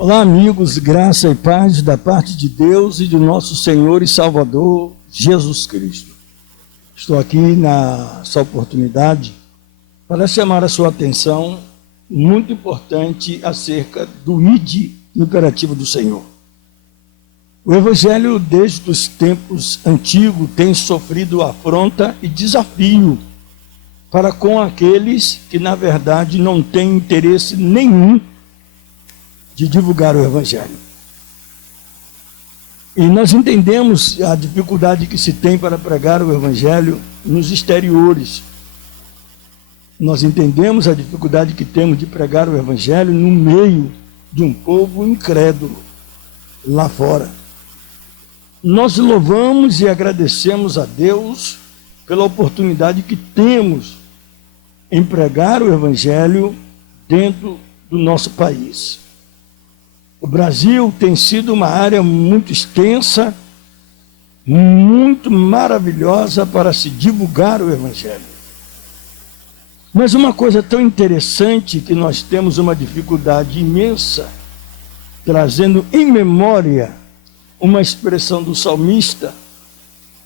Olá, amigos, graça e paz da parte de Deus e de nosso Senhor e Salvador Jesus Cristo. Estou aqui nessa oportunidade para chamar a sua atenção, muito importante, acerca do ID imperativo do Senhor. O Evangelho, desde os tempos antigos, tem sofrido afronta e desafio para com aqueles que, na verdade, não têm interesse nenhum de divulgar o Evangelho. E nós entendemos a dificuldade que se tem para pregar o Evangelho nos exteriores. Nós entendemos a dificuldade que temos de pregar o Evangelho no meio de um povo incrédulo, lá fora. Nós louvamos e agradecemos a Deus pela oportunidade que temos em pregar o Evangelho dentro do nosso país. O Brasil tem sido uma área muito extensa, muito maravilhosa para se divulgar o Evangelho. Mas uma coisa tão interessante que nós temos uma dificuldade imensa, trazendo em memória uma expressão do salmista,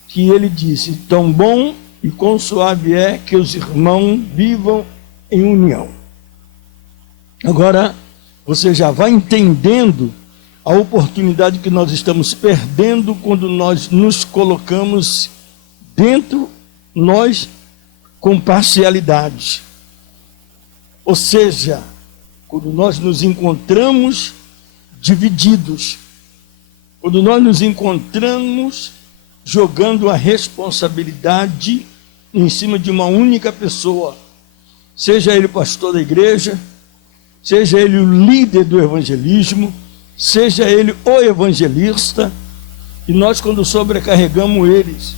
que ele disse: tão bom e quão suave é que os irmãos vivam em união. Agora, você já vai entendendo a oportunidade que nós estamos perdendo quando nós nos colocamos dentro, nós com parcialidade. Ou seja, quando nós nos encontramos divididos, quando nós nos encontramos jogando a responsabilidade em cima de uma única pessoa, seja ele pastor da igreja, seja ele o líder do evangelismo, seja ele o evangelista, e nós, quando sobrecarregamos eles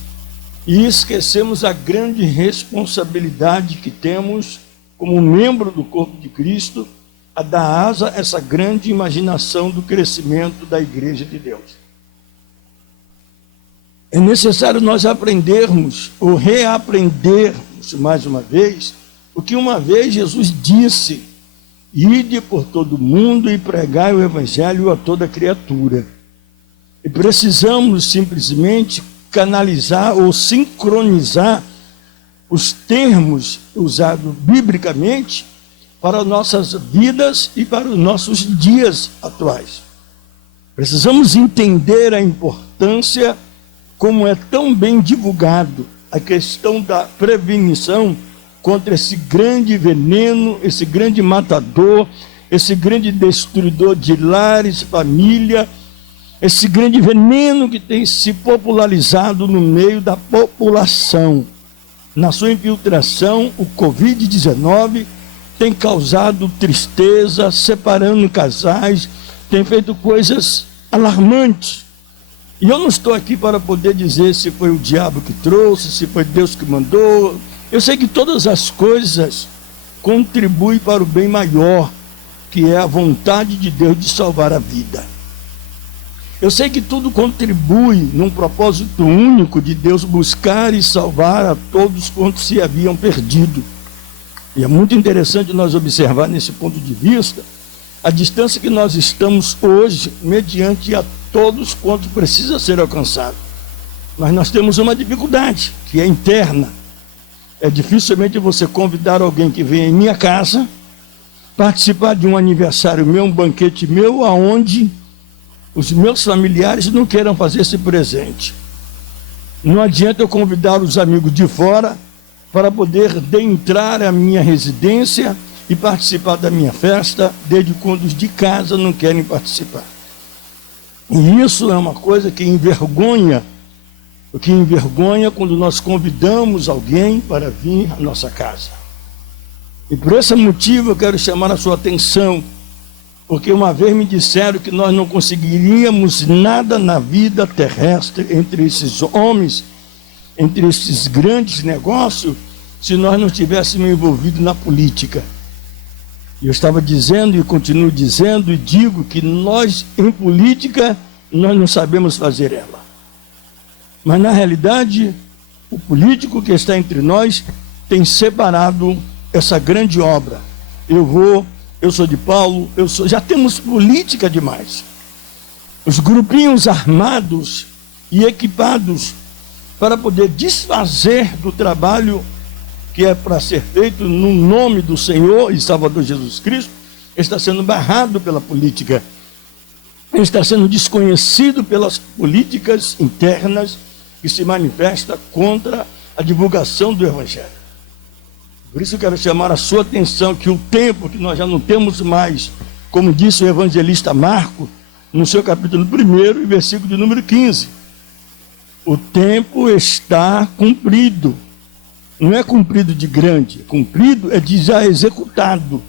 e esquecemos a grande responsabilidade que temos como membro do corpo de Cristo, a dar asa a essa grande imaginação do crescimento da igreja de Deus. É necessário nós aprendermos ou reaprendermos mais uma vez o que uma vez Jesus disse: ide por todo mundo e pregai o Evangelho a toda criatura. E precisamos simplesmente canalizar ou sincronizar os termos usados biblicamente para nossas vidas e para os nossos dias atuais. Precisamos entender a importância, como é tão bem divulgado, a questão da prevenção contra esse grande veneno, esse grande matador, esse grande destruidor de lares, família, esse grande veneno que tem se popularizado no meio da população. Na sua infiltração, o Covid-19 tem causado tristeza, separando casais, tem feito coisas alarmantes. E eu não estou aqui para poder dizer se foi o diabo que trouxe, se foi Deus que mandou. Eu sei que todas as coisas contribuem para o bem maior, que é a vontade de Deus de salvar a vida. Eu sei que tudo contribui num propósito único de Deus buscar e salvar a todos quantos se haviam perdido. E é muito interessante nós observar nesse ponto de vista a distância que nós estamos hoje mediante a todos quantos precisa ser alcançado. Mas nós temos uma dificuldade, que é interna. É dificilmente você convidar alguém que vem em minha casa, participar de um aniversário meu, um banquete meu, aonde os meus familiares não queiram fazer esse presente. Não adianta eu convidar os amigos de fora para poder entrar à minha residência e participar da minha festa, desde quando os de casa não querem participar. E isso é uma coisa que envergonha, quando nós convidamos alguém para vir à nossa casa. E por esse motivo eu quero chamar a sua atenção, porque uma vez me disseram que nós não conseguiríamos nada na vida terrestre entre esses homens, entre esses grandes negócios, se nós não estivéssemos envolvidos na política. Eu estava dizendo e continuo dizendo e digo que nós, em política, nós não sabemos fazer ela. Mas na realidade, o político que está entre nós tem separado essa grande obra. Eu vou eu sou de Paulo, já temos política demais. Os grupinhos armados e equipados para poder desfazer do trabalho que é para ser feito no nome do Senhor e Salvador Jesus Cristo, está sendo barrado pela política, está sendo desconhecido pelas políticas internas que se manifesta contra a divulgação do Evangelho. Por isso eu quero chamar a sua atenção que o tempo que nós já não temos mais, como disse o evangelista Marco, no seu capítulo 1 e versículo de número 15, o tempo está cumprido. Não é cumprido de grande, cumprido é de já executado.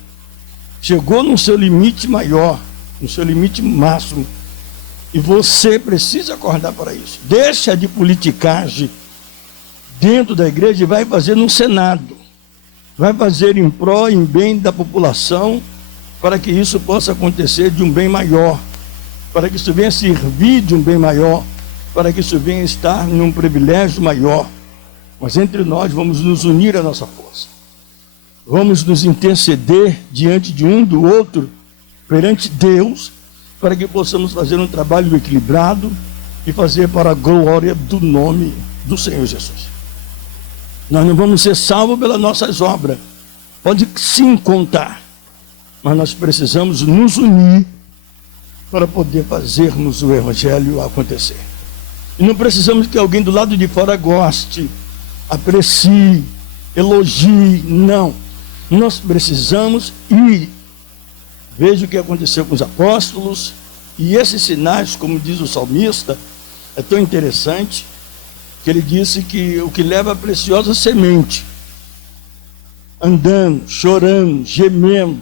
Chegou no seu limite maior, no seu limite máximo. E você precisa acordar para isso. Deixa de politicagem dentro da igreja e vai fazer no Senado. Vai fazer em pró, em bem da população, para que isso possa acontecer de um bem maior, para que isso venha servir de um bem maior, para que isso venha estar num privilégio maior. Mas entre nós vamos nos unir à nossa força. Vamos nos interceder diante de um do outro, perante Deus, para que possamos fazer um trabalho equilibrado e fazer para a glória do nome do Senhor Jesus. Nós não vamos ser salvos pelas nossas obras. Pode sim contar, mas nós precisamos nos unir para poder fazermos o Evangelho acontecer. E não precisamos que alguém do lado de fora goste, aprecie, elogie, não. Nós precisamos ir. Veja o que aconteceu com os apóstolos, e esses sinais, como diz o salmista, é tão interessante, que ele disse que o que leva a preciosa semente, andando, chorando, gemendo,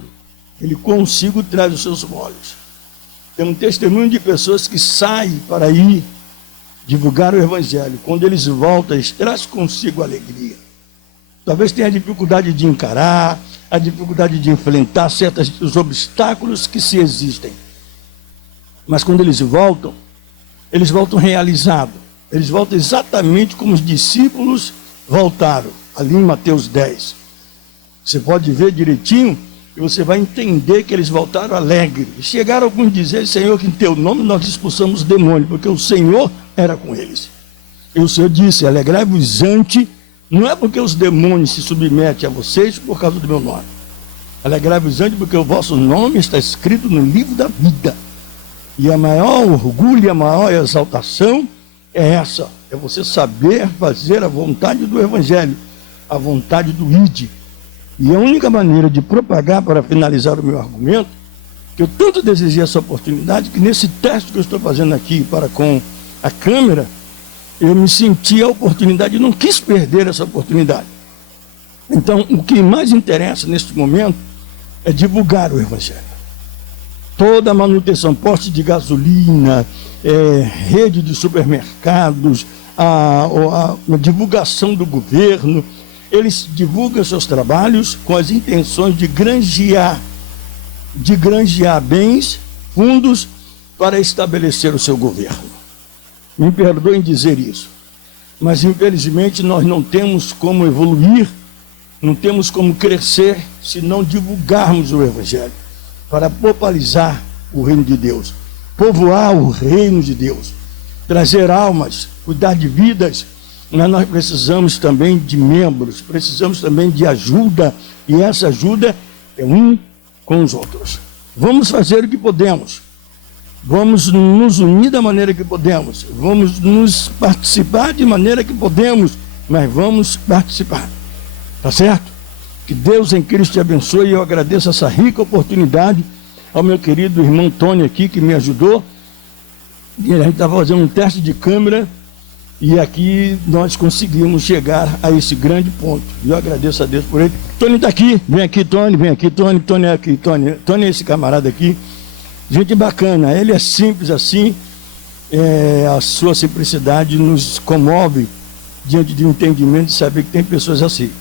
ele consigo traz os seus molhos. Tem um testemunho de pessoas que saem para ir divulgar o Evangelho. Quando eles voltam, eles trazem consigo alegria. Talvez tenha a dificuldade de encarar, a dificuldade de enfrentar certos obstáculos que se existem. Mas quando eles voltam realizados. Eles voltam exatamente como os discípulos voltaram, ali em Mateus 10. Você pode ver direitinho e você vai entender que eles voltaram alegres. Chegaram alguns a dizer, Senhor, que em teu nome nós expulsamos demônios, porque o Senhor era com eles. E o Senhor disse, alegrai-vos ante, não é porque os demônios se submetem a vocês por causa do meu nome. Alegrai-vos ante porque o vosso nome está escrito no livro da vida. E a maior orgulho e a maior exaltação é essa, é você saber fazer a vontade do Evangelho, a vontade do ID. E a única maneira de propagar, para finalizar o meu argumento, que eu tanto desejei essa oportunidade, que nesse teste que eu estou fazendo aqui para com a câmera, eu me senti a oportunidade e não quis perder essa oportunidade. Então, o que mais interessa neste momento é divulgar o Evangelho. Toda a manutenção, poste de gasolina, rede de supermercados, a divulgação do governo, eles divulgam seus trabalhos com as intenções de granjear bens, fundos, para estabelecer o seu governo. Me perdoem dizer isso, mas infelizmente nós não temos como evoluir, não temos como crescer se não divulgarmos o Evangelho, para popularizar o reino de Deus, povoar o reino de Deus, trazer almas, cuidar de vidas. Mas nós precisamos também de membros, precisamos também de ajuda, e essa ajuda é um com os outros. Vamos fazer o que podemos, vamos nos unir da maneira que podemos, vamos nos participar de maneira que podemos, mas vamos participar, tá certo? Que Deus em Cristo te abençoe, e eu agradeço essa rica oportunidade ao meu querido irmão Tony aqui, que me ajudou. E a gente estava fazendo um teste de câmera, e aqui nós conseguimos chegar a esse grande ponto. E eu agradeço a Deus por ele. Tony está aqui, vem aqui, Tony, vem aqui, Tony é aqui, Tony é esse camarada aqui. Gente bacana, ele é simples assim, a sua simplicidade nos comove diante de um entendimento de saber que tem pessoas assim.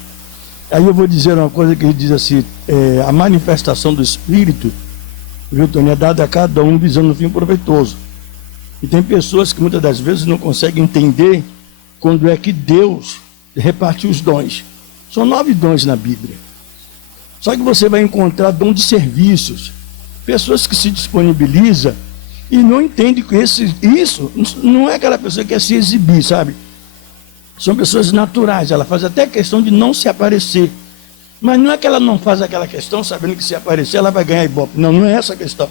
Aí eu vou dizer uma coisa que ele diz assim, a manifestação do Espírito, viu, Tony, é dada a cada um visando um fim proveitoso. E tem pessoas que muitas das vezes não conseguem entender quando é que Deus repartiu os dons. São 9 dons na Bíblia. Só que você vai encontrar dom de serviços, pessoas que se disponibilizam e não entendem que isso não é aquela pessoa que quer se exibir, sabe? São pessoas naturais, ela faz até questão de não se aparecer. Mas não é que ela não faz aquela questão sabendo que se aparecer ela vai ganhar ibope. Não, não é essa a questão.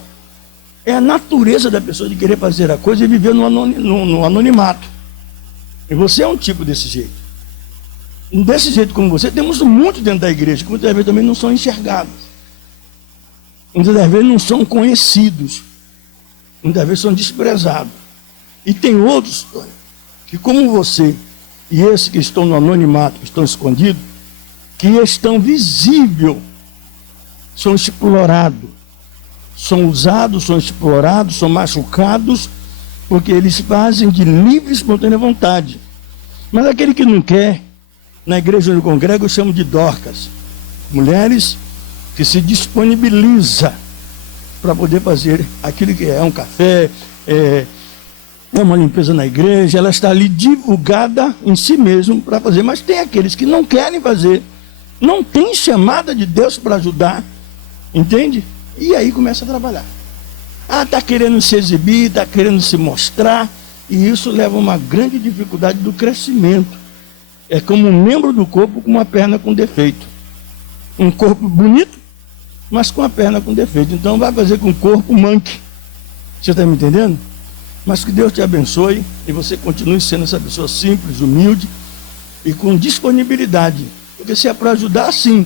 É a natureza da pessoa de querer fazer a coisa e viver no anonimato. E você é um tipo desse jeito. Desse jeito como você, temos muito dentro da igreja, que muitas vezes também não são enxergados. Muitas vezes não são conhecidos. Muitas vezes são desprezados. E tem outros que, como você e esses que estão no anonimato, que estão escondidos, que estão visíveis, são explorados, são usados, são explorados, são machucados, porque eles fazem de livre e espontânea vontade. Mas aquele que não quer, na igreja onde eu congrego, eu chamo de Dorcas. Mulheres que se disponibilizam para poder fazer aquilo que é um café, é uma limpeza na igreja, ela está ali divulgada em si mesma para fazer. Mas tem aqueles que não querem fazer, não tem chamada de Deus para ajudar, entende? E aí começa a trabalhar. Ah, está querendo se exibir, está querendo se mostrar, e isso leva a uma grande dificuldade do crescimento. É como um membro do corpo com uma perna com defeito. Um corpo bonito, mas com a perna com defeito. Então vai fazer com o corpo manque. Você está me entendendo? Mas que Deus te abençoe e você continue sendo essa pessoa simples, humilde e com disponibilidade. Porque se é para ajudar, sim.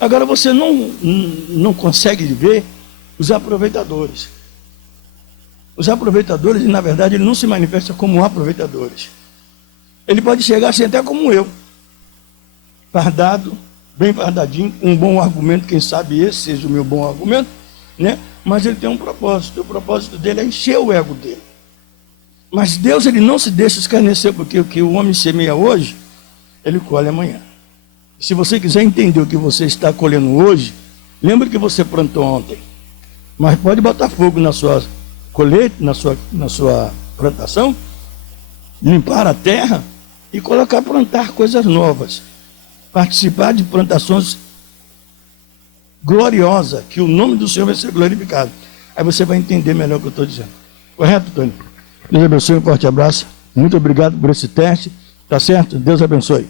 Agora você não consegue ver os aproveitadores. Os aproveitadores, na verdade, ele não se manifesta como aproveitadores. Ele pode chegar assim até como eu. Fardado, bem fardadinho, um bom argumento, quem sabe esse seja o meu bom argumento, né? Mas ele tem um propósito. O propósito dele é encher o ego dele. Mas Deus, ele não se deixa escarnecer, porque o que o homem semeia hoje, ele colhe amanhã. Se você quiser entender o que você está colhendo hoje, lembre que você plantou ontem. Mas pode botar fogo na sua colheita, na sua plantação, limpar a terra e plantar coisas novas. Participar de plantações gloriosas, que o nome do Senhor vai ser glorificado. Aí você vai entender melhor o que eu estou dizendo. Correto, Tony? Deus abençoe, um forte abraço. Muito obrigado por esse teste. Tá certo? Deus abençoe.